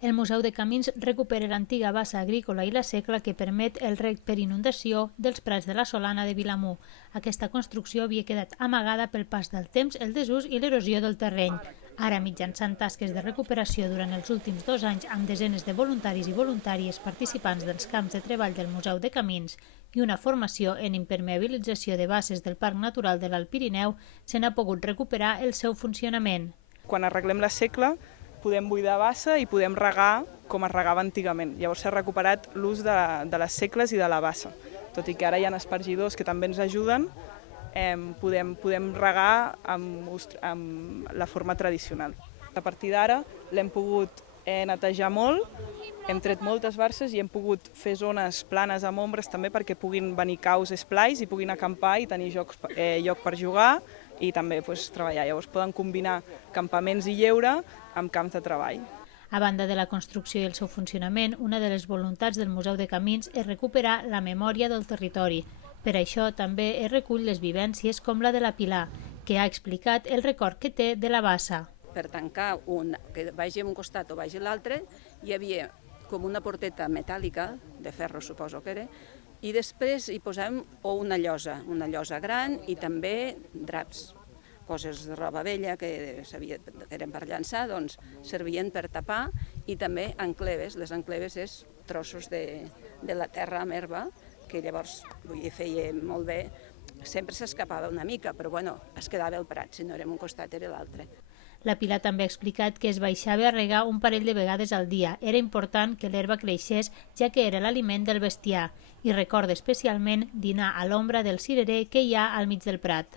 El Museu de Camins recupera l'antiga bassa agrícola i la secla que permet el reg per inundació dels prats de la Solana de Vilamur. Aquesta construcció havia quedat amagada pel pas del temps, el desús i l'erosió del terreny. Ara, mitjançant tasques de recuperació durant els últims 2 anys amb desenes de voluntaris i voluntàries participants dels camps de treball del Museu de Camins i una formació en impermeabilització de basses del Parc Natural de l'Alt Pirineu, se n'ha pogut recuperar el seu funcionament. Quan arreglem la secla, podem buidar bassa i podem regar com es regava antigament. Llavors s'ha recuperat l'ús de les secles i de la bassa. Tot i que ara hi ha espargidors que també ens ajuden, podem regar amb la forma tradicional. A partir d'ara l'hem pogut netejar molt, hem tret moltes barces i hem pogut fer zones planes amb ombres també perquè puguin venir caus esplais i puguin acampar i tenir lloc per jugar i també treballar. Llavors poden combinar campaments i lleure amb camps de treball. A banda de la construcció i el seu funcionament, una de les voluntats del Museu de Camins és recuperar la memòria del territori. Per això també es recull les vivències com la de la Pilar, que ha explicat el record que té de la bassa. Per tancar que vagi a un costat o vagi a l'altre, hi havia com una porteta metàl·lica, de ferro suposo que era, i després hi posàvem una llosa gran i també draps, coses de roba vella que eren per llançar, doncs servien per tapar, i també encleves. Les encleves és trossos de la terra amb herba, que llavors feia molt bé. Sempre s'escapava una mica, però es quedava el prat, si no era un costat era l'altre. La Pilar també ha explicat que es baixava a regar un parell de vegades al dia. Era important que l'herba creixés, ja que era l'aliment del bestiar, i recorda especialment dinar a l'ombra del cirerer que hi ha al mig del prat.